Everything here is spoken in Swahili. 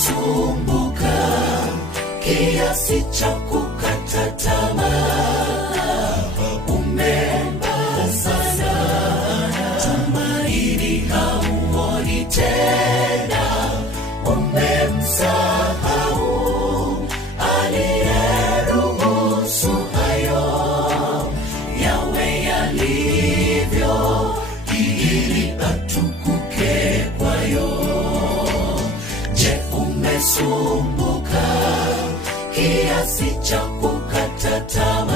umesumbuka kiasi cha kukata tamaa, umeomba sana, tumaini hauoni tena, umemsahau aliyeruhusu hayo yawe yalivyo ili atukuke kwayo. Je, umesumbuka kiasi cha kukata tamaa?